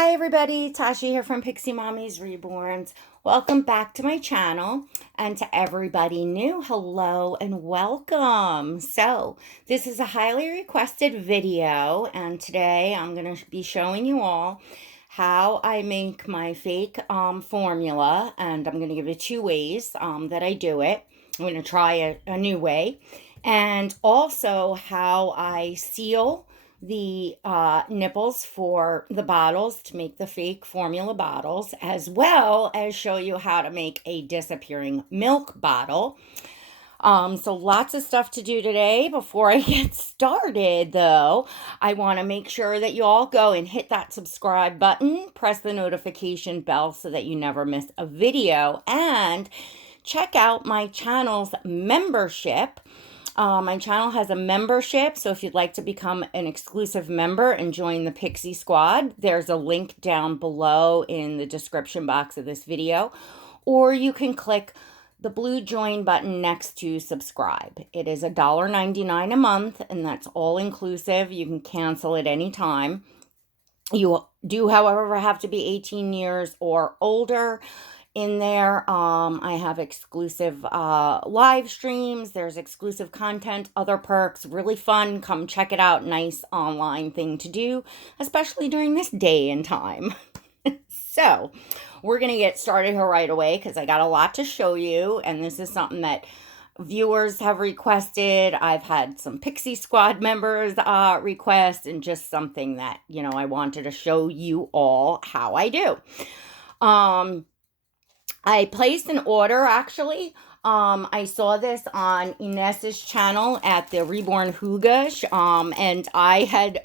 Hi everybody, Tasha here from Pixie Mommy's Reborns. Welcome back to my channel, and to everybody new, hello and welcome. So this is a highly requested video, and today I'm going to be showing you all how I make my fake formula, and I'm going to give you two ways that I do it. I'm going to try a new way, and also how I seal the nipples for the bottles to make the fake formula bottles, as well as show you how to make a disappearing milk bottle. So lots of stuff to do today. Before I get started, though, I want to make sure that you all go and hit that subscribe button, press the notification bell so that you never miss a video, and check out my channel's membership. My channel has a membership, so if you'd like to become an exclusive member and join the Pixie Squad, there's a link down below in the description box of this video, or you can click the blue join button next to subscribe. It is $1.99 a month, and that's all inclusive. You can cancel at any time. You do, however, have to be 18 years or older. In there, I have exclusive live streams. There's exclusive content, other perks, really fun. Come check it out. Nice online thing to do, especially during this day and time. So we're going to get started here right away because I got a lot to show you. And this is something that viewers have requested. I've had some Pixie Squad members request, and just something that, I wanted to show you all how I do. I placed an order, actually. I saw this on Inez's channel at the Reborn Hoogash, and I had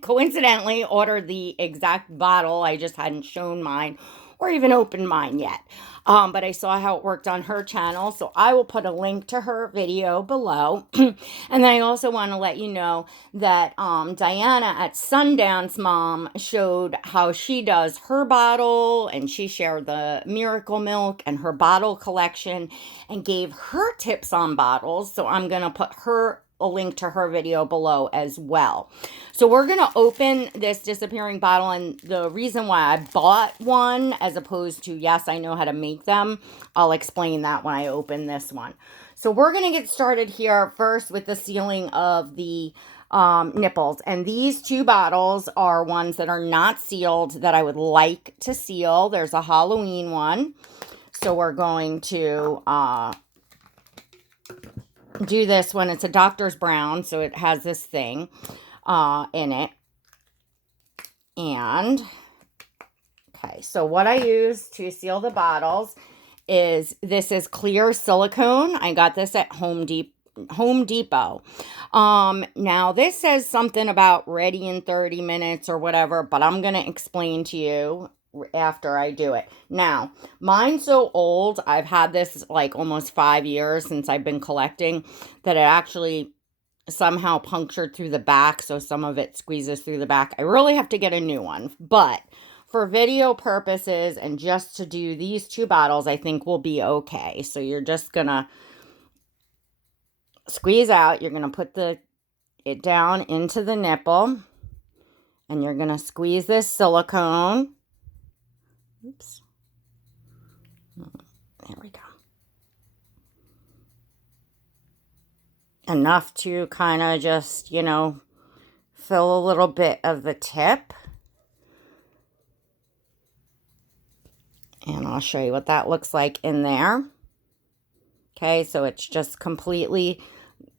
coincidentally ordered the exact bottle. I just hadn't shown mine or even opened mine yet. But I saw how it worked on her channel, so I will put a link to her video below. And then I also want to let you know that Diana at Sundance Mom showed how she does her bottle, and she shared the Miracle Milk and her bottle collection and gave her tips on bottles. So I'm going to put a link to her video below as well. So we're going to open this disappearing bottle, and the reason why I bought one as opposed to, yes, I know how to make them, I'll explain that when I open this one. So we're going to get started here first with the sealing of the nipples, and these two bottles are ones that are not sealed that I would like to seal. There's a Halloween one, so we're going to do this one. It's a Doctor's Brown, so it has this thing in it. And okay, so what I use to seal the bottles is, this is clear silicone. I got this at Home Depot. Now this says something about ready in 30 minutes or whatever, but I'm going to explain to you after I do it. Now, mine's so old, I've had this like almost 5 years since I've been collecting, that it actually somehow punctured through the back, so some of it squeezes through the back. I really have to get a new one, but for video purposes and just to do these two bottles, I think we'll be okay. So you're just gonna squeeze out, you're gonna put it down into the nipple, and you're gonna squeeze this silicone. Oops. There we go. Enough to kind of just, fill a little bit of the tip. And I'll show you what that looks like in there. Okay, so it's just completely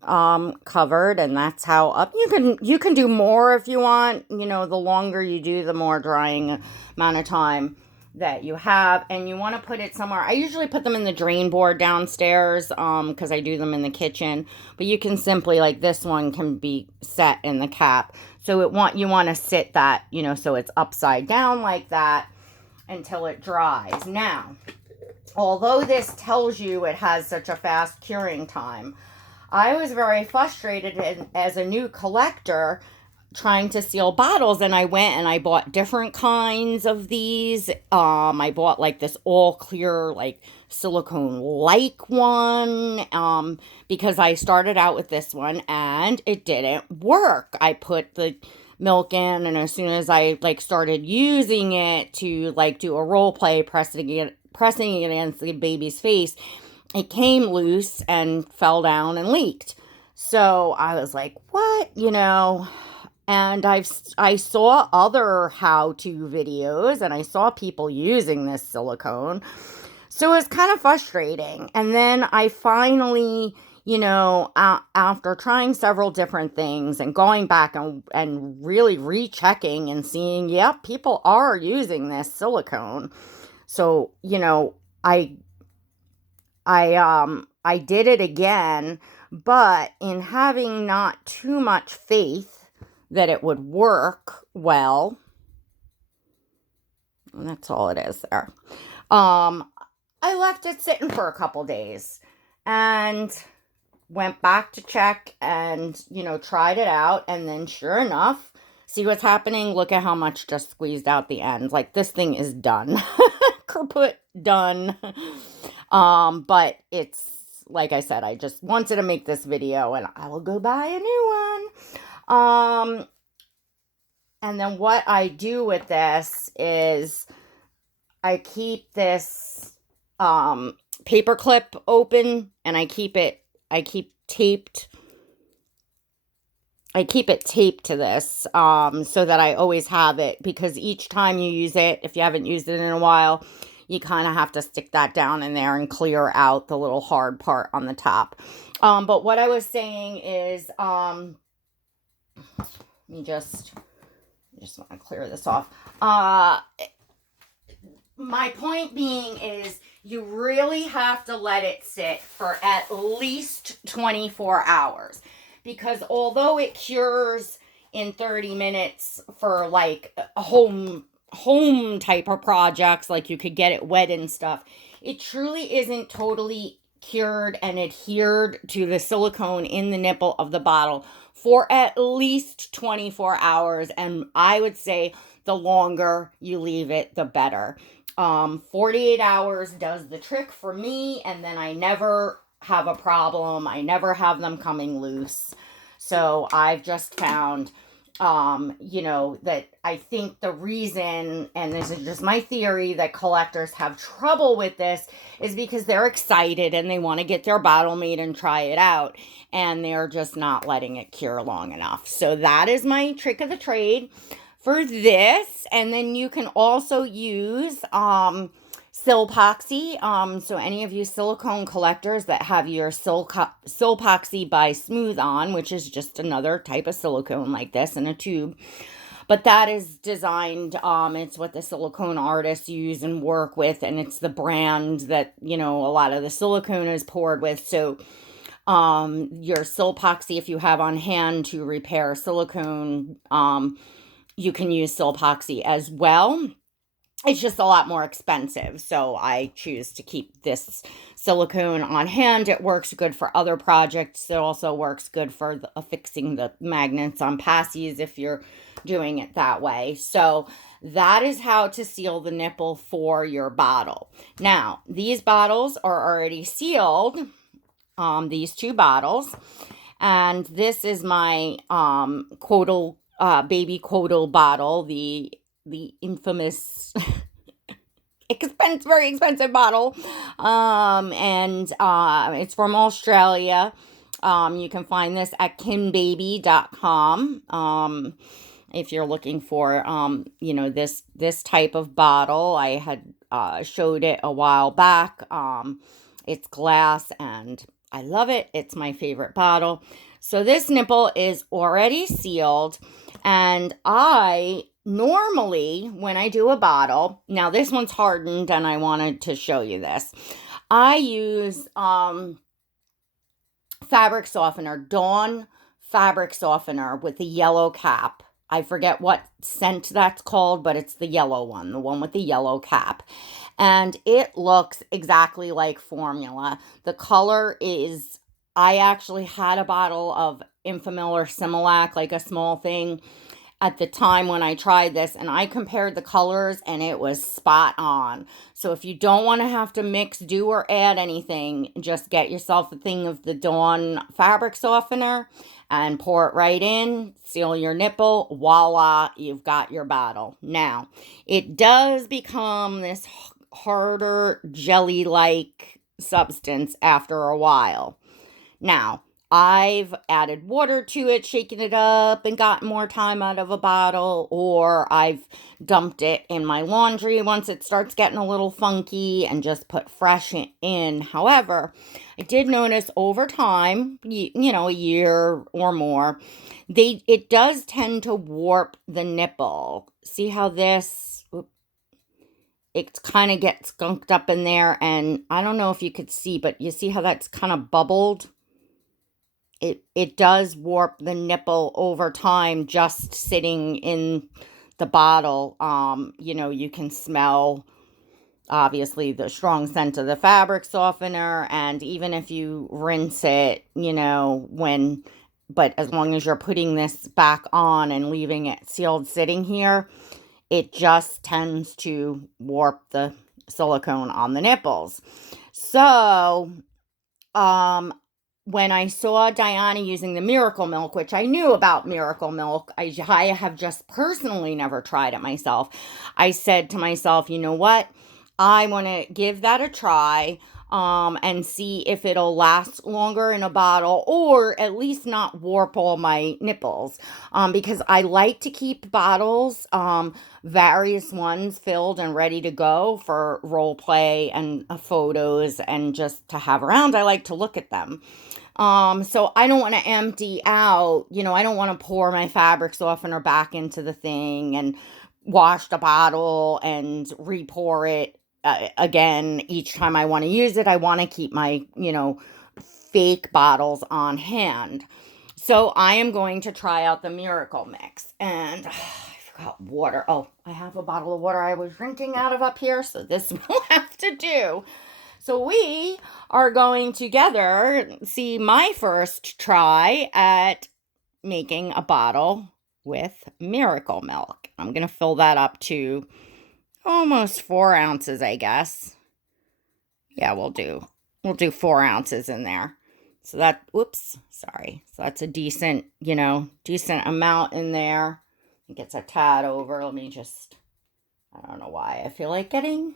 covered, and that's how up. You can do more if you want. The longer you do, the more drying amount of time that you have, and you want to put it somewhere. I usually put them in the drain board downstairs because I do them in the kitchen, but you can simply, like this one can be set in the cap, so you want to sit that, so it's upside down like that until it dries. Now, although this tells you it has such a fast curing time, I was very frustrated as a new collector trying to seal bottles, and I went and I bought different kinds of these. I bought like this all clear, like silicone like one, because I started out with this one and it didn't work. I put the milk in, and as soon as I like started using it to like do a role play, pressing it against the baby's face, it came loose and fell down and leaked. So I was like, what, and I saw other how-to videos, and I saw people using this silicone. So it was kind of frustrating. And then I finally, after trying several different things and going back and really rechecking and seeing, yep, people are using this silicone. So, I did it again, but in having not too much faith that it would work well, and that's all it is there. I left it sitting for a couple days and went back to check and, tried it out. And then sure enough, see what's happening? Look at how much just squeezed out the end. Like, this thing is done. Kaput, done. But it's, like I said, I just wanted to make this video and I will go buy a new one. And then what I do with this is I keep this paper clip open, and I keep it taped to this so that I always have it, because each time you use it, if you haven't used it in a while, you kind of have to stick that down in there and clear out the little hard part on the top. But what I was saying is, let me just want to clear this off. My point being is you really have to let it sit for at least 24 hours. Because although it cures in 30 minutes for like a home type of projects, like you could get it wet and stuff, it truly isn't totally cured and adhered to the silicone in the nipple of the bottle for at least 24 hours. And I would say the longer you leave it, the better. 48 hours does the trick for me, and then I never have a problem. I never have them coming loose. So I've just found, that I think the reason, and this is just my theory, that collectors have trouble with this is because they're excited and they want to get their bottle made and try it out, and they're just not letting it cure long enough. So that is my trick of the trade for this. And then you can also use Silpoxy. So any of you silicone collectors that have your Silpoxy by Smooth On, which is just another type of silicone like this in a tube, but that is designed, it's what the silicone artists use and work with, and it's the brand that, a lot of the silicone is poured with. So your Silpoxy, if you have on hand to repair silicone, you can use Silpoxy as well. It's just a lot more expensive, so I choose to keep this silicone on hand. It works good for other projects. It also works good for affixing the magnets on passies if you're doing it that way. So that is how to seal the nipple for your bottle. Now, these bottles are already sealed, these two bottles, and this is my baby Codal bottle, the infamous very expensive bottle, and it's from Australia. You can find this at kinbaby.com. If you're looking for this type of bottle, I had showed it a while back. It's glass and I love it. It's my favorite bottle. So this nipple is already sealed, and I normally, when I do a bottle, now this one's hardened and I wanted to show you this. I use fabric softener, Dawn fabric softener with a yellow cap. I forget what scent that's called, but it's the yellow one, the one with the yellow cap. And it looks exactly like formula. The color is, I actually had a bottle of Infamil or Similac, like a small thing, at the time when I tried this, and I compared the colors and it was spot on. So if you don't want to have to mix, do, or add anything, just get yourself a thing of the Dawn fabric softener and pour it right in, seal your nipple, voila, you've got your bottle. Now, it does become this harder jelly-like substance after a while. Now, I've added water to it, shaken it up, and gotten more time out of a bottle, or I've dumped it in my laundry once it starts getting a little funky and just put fresh in. However, I did notice over time, you know, a year or more, it does tend to warp the nipple. See how this, it kind of gets skunked up in there, and I don't know if you could see, but you see how that's kind of bubbled? It does warp the nipple over time just sitting in the bottle. You know, you can smell, obviously, the strong scent of the fabric softener, and even if you rinse it, you know, but as long as you're putting this back on and leaving it sealed sitting here, it just tends to warp the silicone on the nipples. So, when I saw Diana using the Miracle Milk, which I knew about Miracle Milk, I have just personally never tried it myself. I said to myself, you know what? I want to give that a try and see if it'll last longer in a bottle, or at least not warp all my nipples, because I like to keep bottles, various ones filled and ready to go for role play and photos and just to have around. I like to look at them. So I don't want to empty out, you know, I don't want to pour my fabric softener back into the thing and wash the bottle and re-pour it again each time I want to use it. I want to keep my, you know, fake bottles on hand. So I am going to try out the Miracle Mix. And I forgot water. Oh, I have a bottle of water I was drinking out of up here, so this will have to do. So we are going together see my first try at making a bottle with Miracle Milk. I'm going to fill that up to almost 4 ounces, I guess. Yeah, we'll do 4 ounces in there. So that, whoops, sorry. So that's a decent, you know, decent amount in there. I think it's a tad over. Let me just, I don't know why I feel like getting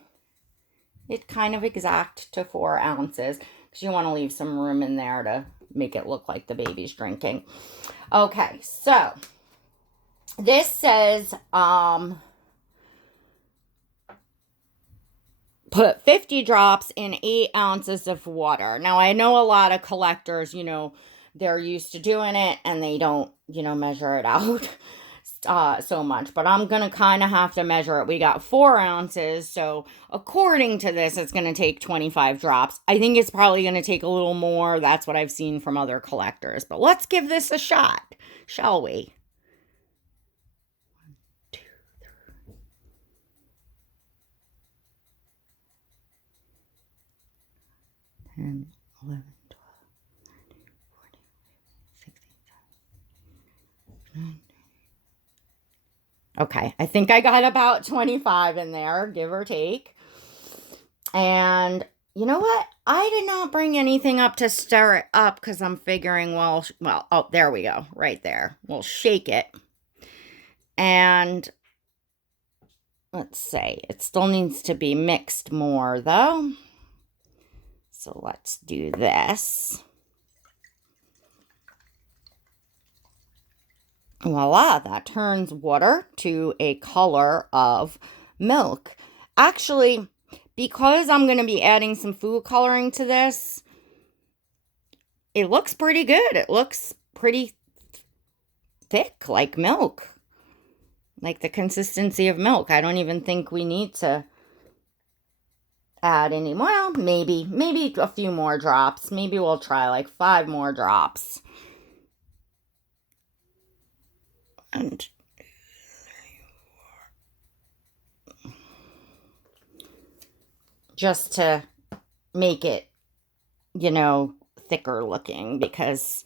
it kind of exact to 4 ounces, because you want to leave some room in there to make it look like the baby's drinking. Okay, so this says put 50 drops in 8 ounces of water. Now, I know a lot of collectors, you know, they're used to doing it and they don't, you know, measure it out so much, but I'm gonna kind of have to measure it. We got 4 ounces, so according to this, it's gonna take 25 drops. I think it's probably gonna take a little more. That's what I've seen from other collectors, but let's give this a shot, shall we? 1, 2, 3. 10, 11, 12, 13, 14, 15, 16, 17, 18. Okay, I think I got about 25 in there, give or take. And you know what? I did not bring anything up to stir it up because I'm figuring, well, oh, there we go, right there. We'll shake it. And let's say it still needs to be mixed more, though. So let's do this. Voila, that turns water to a color of milk. Actually, because I'm going to be adding some food coloring to this, it looks pretty good. It looks pretty thick, like milk. Like the consistency of milk. I don't even think we need to add any, well, maybe a few more drops. Maybe we'll try like 5 more drops. And just to make it, you know, thicker looking, because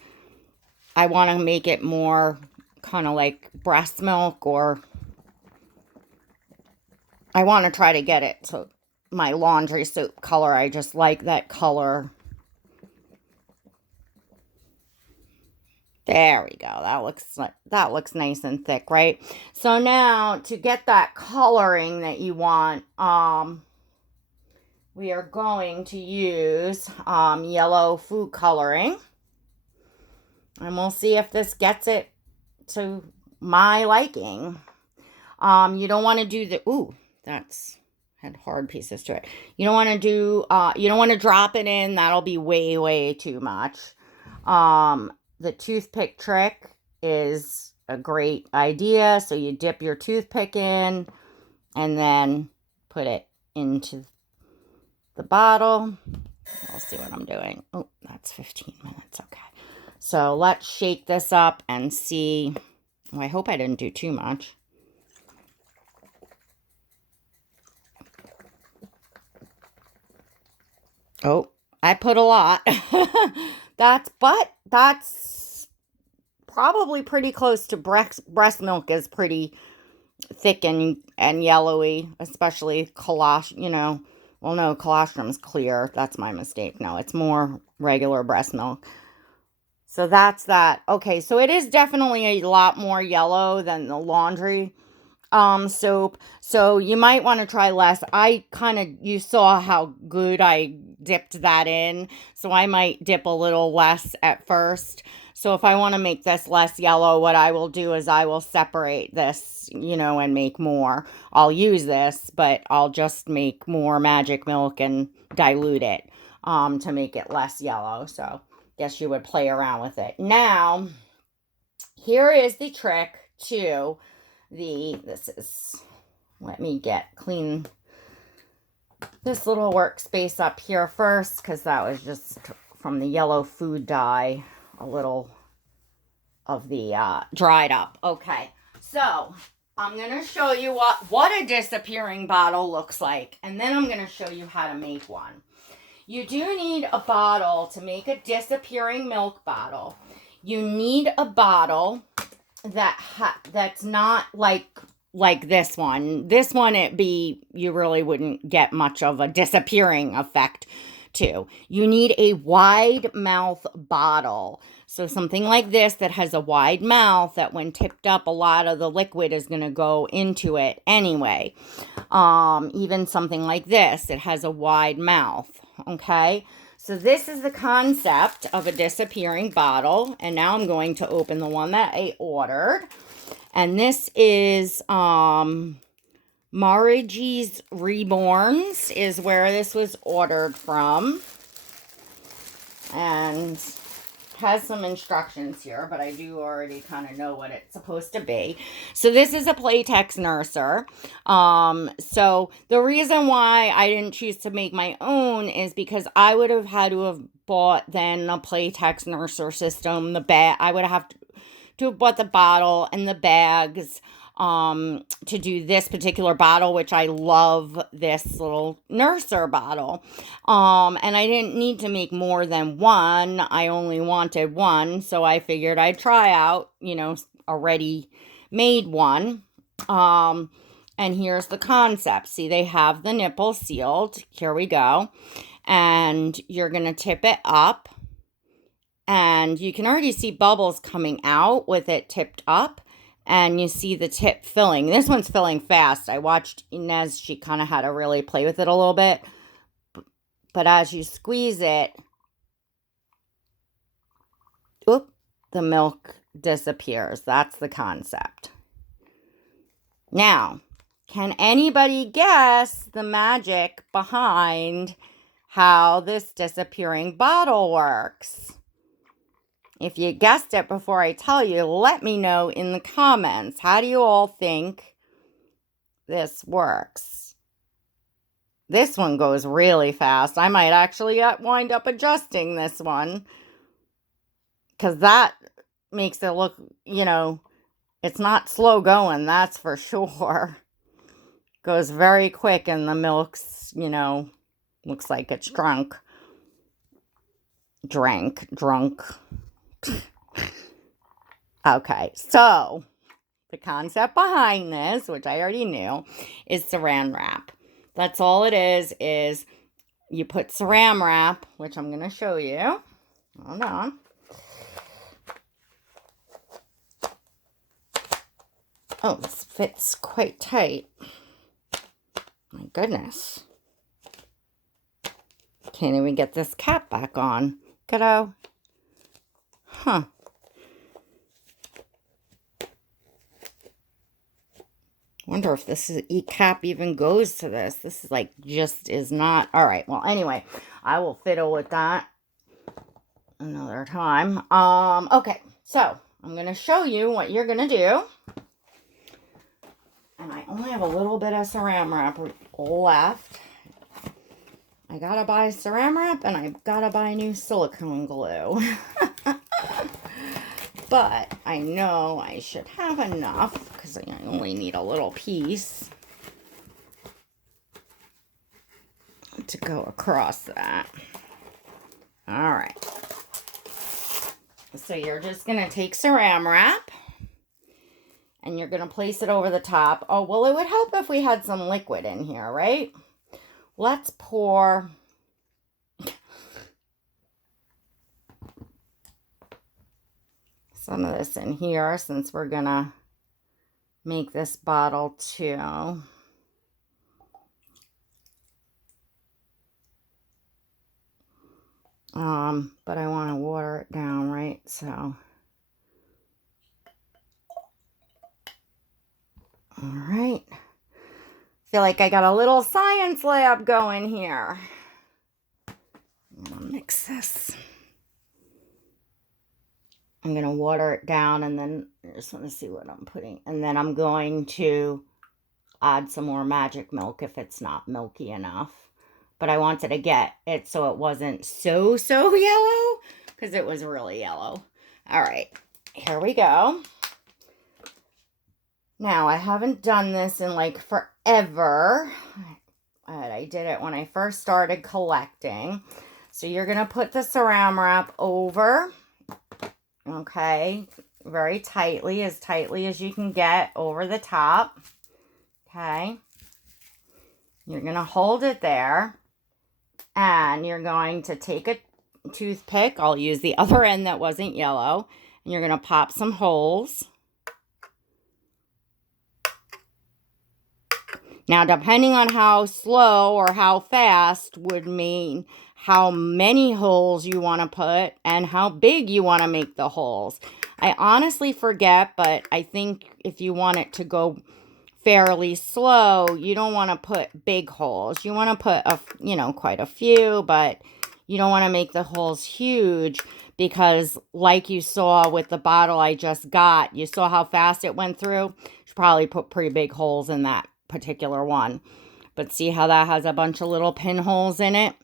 I want to make it more kind of like breast milk, or I want to try to get it to my laundry soap color. I just like that color. There we go. That looks nice and thick, right? So now to get that coloring that you want, we are going to use yellow food coloring. And we'll see if this gets it to my liking. You don't want to do the, ooh, that's had hard pieces to it. You don't want to do, you don't want to drop it in. That'll be way, way too much. The toothpick trick is a great idea. So you dip your toothpick in and then put it into the bottle. I'll see what I'm doing. Oh, that's 15 minutes. Okay. So let's shake this up and see. Oh, I hope I didn't do too much. Oh, I put a lot. That's probably pretty close to breast milk is pretty thick and yellowy, especially colostrum, well, no, colostrum's clear. That's my mistake. No, it's more regular breast milk. So that's that. Okay, so it is definitely a lot more yellow than the laundry soap. So you might want to try less. You saw how good I dipped that in. So I might dip a little less at first. So if I want to make this less yellow, what I will do is I will separate this, and make more. I'll use this, but I'll just make more magic milk and dilute it to make it less yellow. So guess you would play around with it. Now, here is the trick to let me get clean this little workspace up here first, because that was just from the yellow food dye, a little of the dried up. Okay, so I'm going to show you what a disappearing bottle looks like, and then I'm going to show you how to make one. You do need a bottle to make a disappearing milk bottle. You need a bottle that's not like this one. This one, you really wouldn't get much of a disappearing effect to. You need a wide mouth bottle. So something like this that has a wide mouth that when tipped up, a lot of the liquid is going to go into it anyway. Even something like this, it has a wide mouth. Okay. So this is the concept of a disappearing bottle. And now I'm going to open the one that I ordered. And this is Marigie's Reborns is where this was ordered from. And has some instructions here, but I do already kind of know what it's supposed to be. So this is a Playtex nurser. So the reason why I didn't choose to make my own is because I would have had to have bought then a Playtex nurser system. I would have to have bought the bottle and the bags to do this particular bottle, which I love this little nurser bottle. And I didn't need to make more than one. I only wanted one. So I figured I'd try out, a ready-made one. And here's the concept. See, they have the nipple sealed. Here we go. And you're going to tip it up. And you can already see bubbles coming out with it tipped up. And you see the tip filling. This one's filling fast. I watched Inez. She kind of had to really play with it a little bit. But as you squeeze it, the milk disappears. That's the concept. Now, can anybody guess the magic behind how this disappearing bottle works? If you guessed it before I tell you, let me know in the comments. How do you all think this works? This one goes really fast. I might actually wind up adjusting this one, because that makes it look, it's not slow going, that's for sure. Goes very quick and the milk's, looks like it's drunk. Okay, so the concept behind this, which I already knew, is saran wrap. That's all it is you put saran wrap, which I'm going to show you. Hold on. Oh, this fits quite tight. My goodness. Can't even get this cap back on. Kiddo. Huh. Wonder if this cap even goes to this. This is like just is not. All right. Well, anyway, I will fiddle with that another time. Okay. So I'm going to show you what you're going to do. And I only have a little bit of saran wrap left. I gotta buy saran wrap and I gotta buy new silicone glue. But I know I should have enough because I only need a little piece to go across that. All right. So you're just going to take saran wrap and you're going to place it over the top. Oh, well, it would help if we had some liquid in here, right? Let's pour some of this in here since we're going to make this bottle too. But I want to water it down, right? So, all right. Feel like I got a little science lab going here. I'm gonna mix this. I'm gonna water it down and then I just want to see what I'm putting. And then I'm going to add some more magic milk if it's not milky enough. But I wanted to get it so it wasn't so yellow because it was really yellow. All right, here we go. Now, I haven't done this in like forever. I did it when I first started collecting. So you're going to put the saran wrap over, okay, very tightly as you can get over the top, okay. You're going to hold it there, and you're going to take a toothpick. I'll use the other end that wasn't yellow, and you're going to pop some holes. Now, depending on how slow or how fast would mean how many holes you want to put and how big you want to make the holes. I honestly forget, but I think if you want it to go fairly slow, you don't want to put big holes. You want to put, quite a few, but you don't want to make the holes huge because like you saw with the bottle I just got, you saw how fast it went through. You should probably put pretty big holes in that particular one. But see how that has a bunch of little pinholes in it?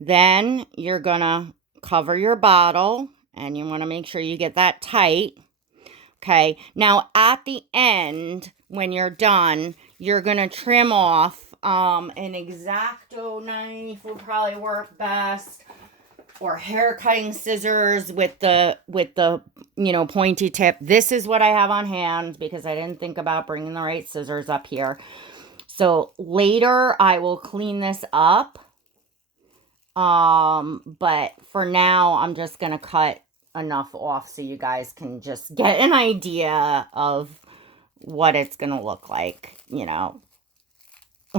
Then you're gonna cover your bottle and you want to make sure you get that tight. Okay, now at the end when you're done, you're gonna trim off an X-Acto knife will probably work best, or hair cutting scissors with the pointy tip. This is what I have on hand because I didn't think about bringing the right scissors up here. So later I will clean this up. But for now I'm just going to cut enough off so you guys can just get an idea of what it's going to look like,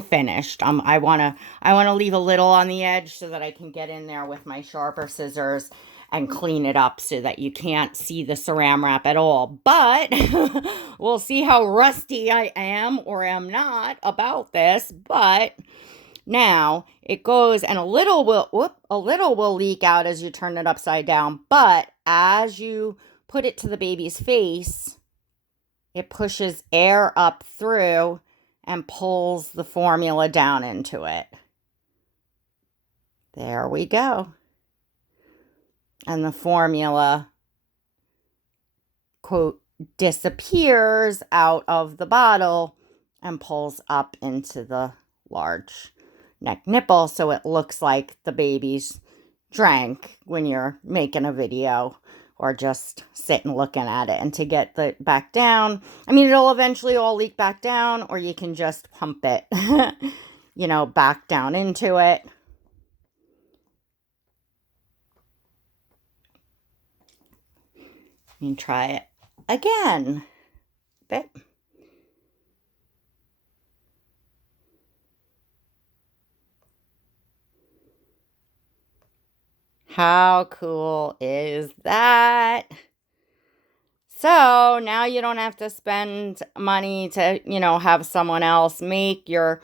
finished. I want to leave a little on the edge so that I can get in there with my sharper scissors and clean it up so that you can't see the saran wrap at all. But we'll see how rusty I am or am not about this. But now it goes, and a little will leak out as you turn it upside down. But as you put it to the baby's face, it pushes air up through and pulls the formula down into it. There we go. And the formula, quote, disappears out of the bottle and pulls up into the large neck nipple, so it looks like the baby's drank when you're making a video or just sitting looking at it. And to get the back down, it'll eventually all leak back down, or you can just pump it, back down into it. You can try it again. How cool is that? So now you don't have to spend money to, have someone else make your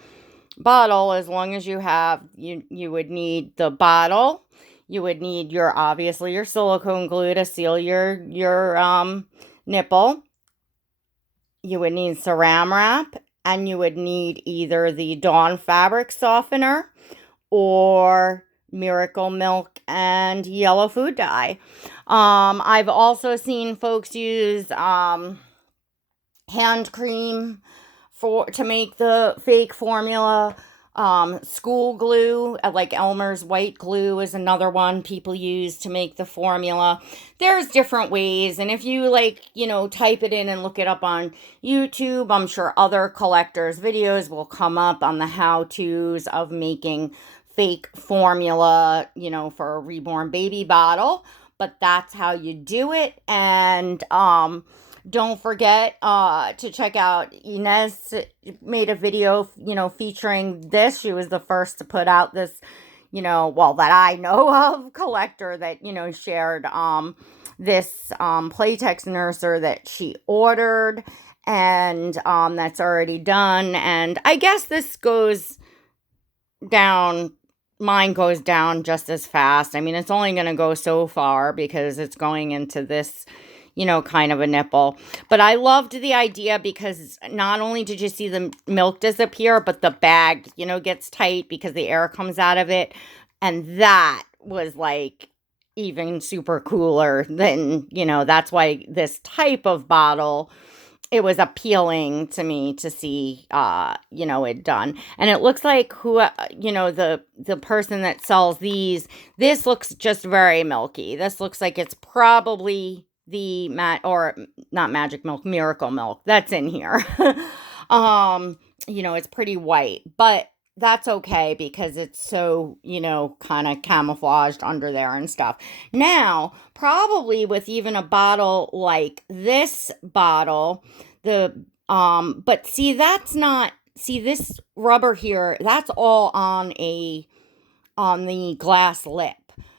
bottle. As long as you would need the bottle. You would need obviously your silicone glue to seal your nipple. You would need saran wrap, and you would need either the Dawn fabric softener or Miracle Milk and yellow food dye. I've also seen folks use hand cream to make the fake formula. School glue, like Elmer's white glue, is another one people use to make the formula. There's different ways, and if you type it in and look it up on YouTube, I'm sure other collectors' videos will come up on the how-tos of making fake formula, for a reborn baby bottle. But that's how you do it, and don't forget to check out Inez made a video, featuring this. She was the first to put out this, that I know of, collector that, shared this Playtex nurser that she ordered, and that's already done. And I guess this goes down, mine goes down just as fast. I mean, it's only going to go so far because it's going into this kind of a nipple. But I loved the idea because not only did you see the milk disappear, but the bag, gets tight because the air comes out of it. And that was even super cooler than, that's why this type of bottle, it was appealing to me to see, it done. And it looks like the person that sells these, this looks just very milky. This looks like it's probably the not magic milk, miracle milk that's in here. It's pretty white, but that's okay because it's so, kind of camouflaged under there and stuff. Now, probably with even a bottle like this bottle, but see, this rubber here, that's all on the glass lip.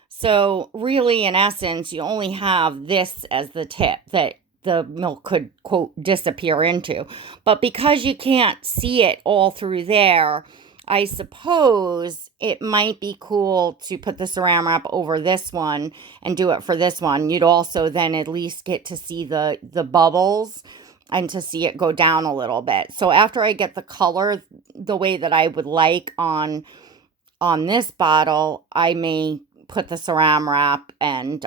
So really, in essence, you only have this as the tip that the milk could, quote, disappear into. But because you can't see it all through there, I suppose it might be cool to put the saran wrap over this one and do it for this one. You'd also then at least get to see the bubbles and to see it go down a little bit. So after I get the color the way that I would like on this bottle, I may put the saran wrap and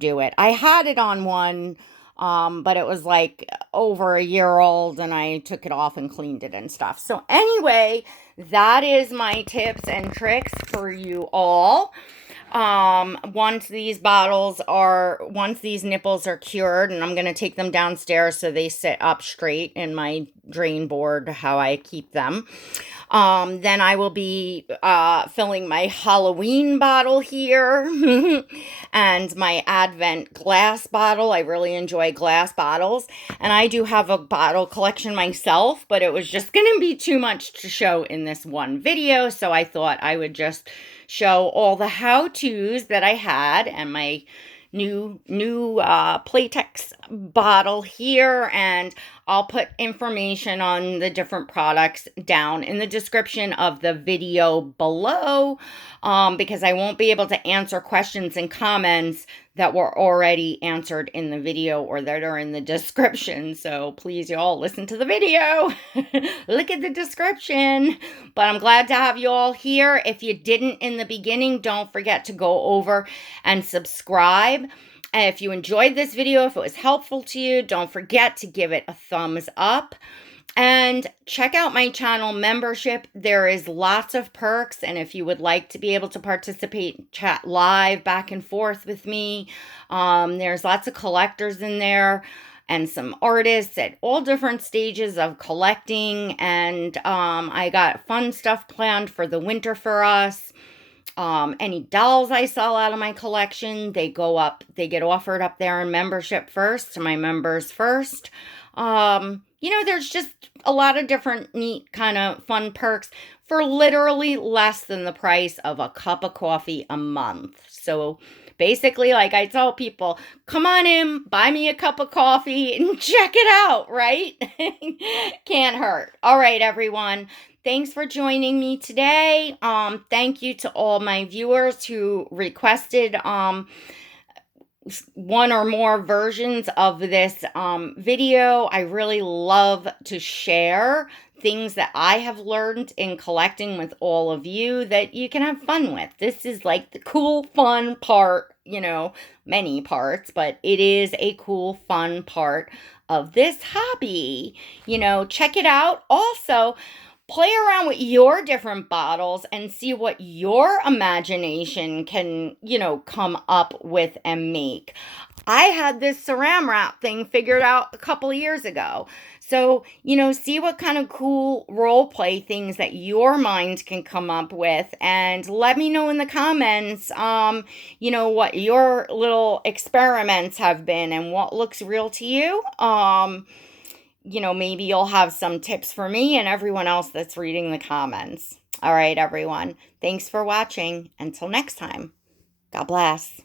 do it. I had it on one, but it was over a year old, and I took it off and cleaned it and stuff. So anyway, that is my tips and tricks for you all. Once these nipples are cured, and I'm going to take them downstairs so they sit up straight in my drain board, how I keep them. Then I will be filling my Halloween bottle here and my Advent glass bottle. I really enjoy glass bottles, and I do have a bottle collection myself, but it was just going to be too much to show in this one video, so I thought I would just show all the how-tos that I had and my new Playtex bottle here, and I'll put information on the different products down in the description of the video below, because I won't be able to answer questions and comments that were already answered in the video or that are in the description. So please, y'all, listen to the video. Look at the description. But I'm glad to have you all here. If you didn't in the beginning, don't forget to go over and subscribe. And if you enjoyed this video, if it was helpful to you, don't forget to give it a thumbs up. And check out my channel membership. There is lots of perks. And if you would like to be able to participate, chat live back and forth with me, there's lots of collectors in there and some artists at all different stages of collecting. And I got fun stuff planned for the winter for us. Any dolls I sell out of my collection, they get offered up there in membership first, to my members first. There's just a lot of different neat kind of fun perks for literally less than the price of a cup of coffee a month. So Basically, like I tell people, come on in, buy me a cup of coffee and check it out, right? Can't hurt. All right, everyone. Thanks for joining me today. Thank you to all my viewers who requested one or more versions of this video. I really love to share things that I have learned in collecting with all of you that you can have fun with. This is like the cool, fun part, many parts, but it is a cool, fun part of this hobby. Check it out. Also, play around with your different bottles and see what your imagination can, come up with and make. I had this saran wrap thing figured out a couple of years ago. So, see what kind of cool role play things that your mind can come up with, and let me know in the comments, what your little experiments have been and what looks real to you. Maybe you'll have some tips for me and everyone else that's reading the comments. All right, everyone. Thanks for watching. Until next time. God bless.